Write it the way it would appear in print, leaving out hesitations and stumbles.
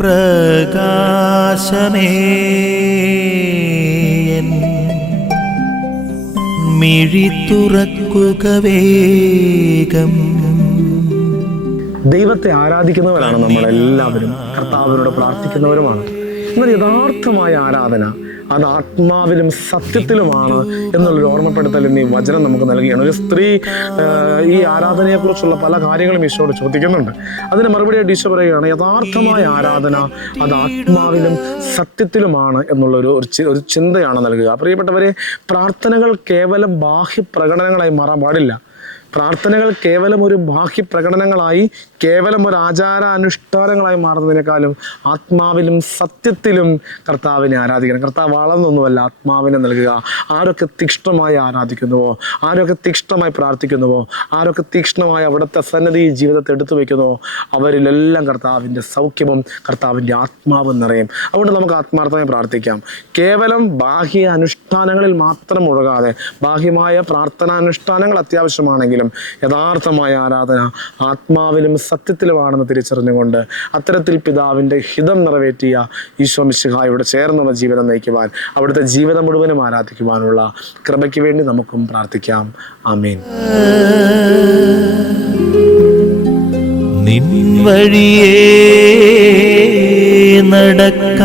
പ്രകാശമേ മിഴി തുറക്കുക വേഗം. ദൈവത്തെ ആരാധിക്കുന്നവരാണ് നമ്മളെല്ലാവരും, കർത്താവിനോട് പ്രാർത്ഥിക്കുന്നവരുമാണ്. എന്നാൽ യഥാർത്ഥമായ ആരാധന അത് ആത്മാവിലും സത്യത്തിലുമാണ് എന്നുള്ളൊരു ഓർമ്മപ്പെടുത്തൽ ഇന്ന് ഈ വചനം നമുക്ക് നൽകുകയാണ്. ഒരു സ്ത്രീ ഈ ആരാധനയെക്കുറിച്ചുള്ള പല കാര്യങ്ങളും ഈശോയോട് ചോദിക്കുന്നുണ്ട്. അതിന് മറുപടിയായിട്ട് ഈശോ പറയുകയാണ്, യഥാർത്ഥമായ ആരാധന അത് ആത്മാവിലും സത്യത്തിലുമാണ് എന്നുള്ളൊരു ഒരു ചിന്തയാണ് നൽകുക. പ്രിയപ്പെട്ടവരെ, പ്രാർത്ഥനകൾ കേവലം ബാഹ്യ പ്രകടനങ്ങളായി മാറാൻ പാടില്ല. പ്രാർത്ഥനകൾ കേവലം ഒരു ബാഹ്യ പ്രകടനങ്ങളായി, കേവലം ഒരു ആചാരാനുഷ്ഠാനങ്ങളായി മാറുന്നതിനേക്കാളും ആത്മാവിലും സത്യത്തിലും കർത്താവിനെ ആരാധിക്കണം. കർത്താവ് വളർന്നൊന്നുമല്ല, ആത്മാവിനെ നൽകുക. ആരൊക്കെ തീക്ഷ്ണമായി ആരാധിക്കുന്നുവോ, ആരൊക്കെ തീക്ഷ്ണമായി പ്രാർത്ഥിക്കുന്നുവോ, ആരൊക്കെ തീക്ഷ്ണമായി അവിടുത്തെ സന്നദ്ധി ജീവിതത്തെ എടുത്തു വയ്ക്കുന്നുവോ, അവരിലെല്ലാം കർത്താവിൻ്റെ സൗഖ്യവും കർത്താവിൻ്റെ ആത്മാവും നിറയും. അതുകൊണ്ട് നമുക്ക് ആത്മാർത്ഥമായി പ്രാർത്ഥിക്കാം. കേവലം ബാഹ്യ അനുഷ്ഠാനങ്ങളിൽ മാത്രം മുഴുകാതെ, ബാഹ്യമായ പ്രാർത്ഥനാനുഷ്ഠാനങ്ങൾ അത്യാവശ്യമാണെങ്കിലും യഥാർത്ഥമായ ആരാധന ആത്മാവിലും സത്യത്തിലുമാണെന്ന് തിരിച്ചറിഞ്ഞുകൊണ്ട് അത്തരത്തിൽ പിതാവിൻ്റെ ഹിതം നിറവേറ്റിയ ഈശോ മിശിഹായോട് ചേർന്നുള്ള ജീവിതം നയിക്കുവാൻ, അവിടുത്തെ ജീവിതം മുഴുവനും ആരാധിക്കുവാനുള്ള കൃപയ്ക്ക് വേണ്ടി നമുക്കും പ്രാർത്ഥിക്കാം. ആമേൻ. നിൻ വഴിയേ നടക്ക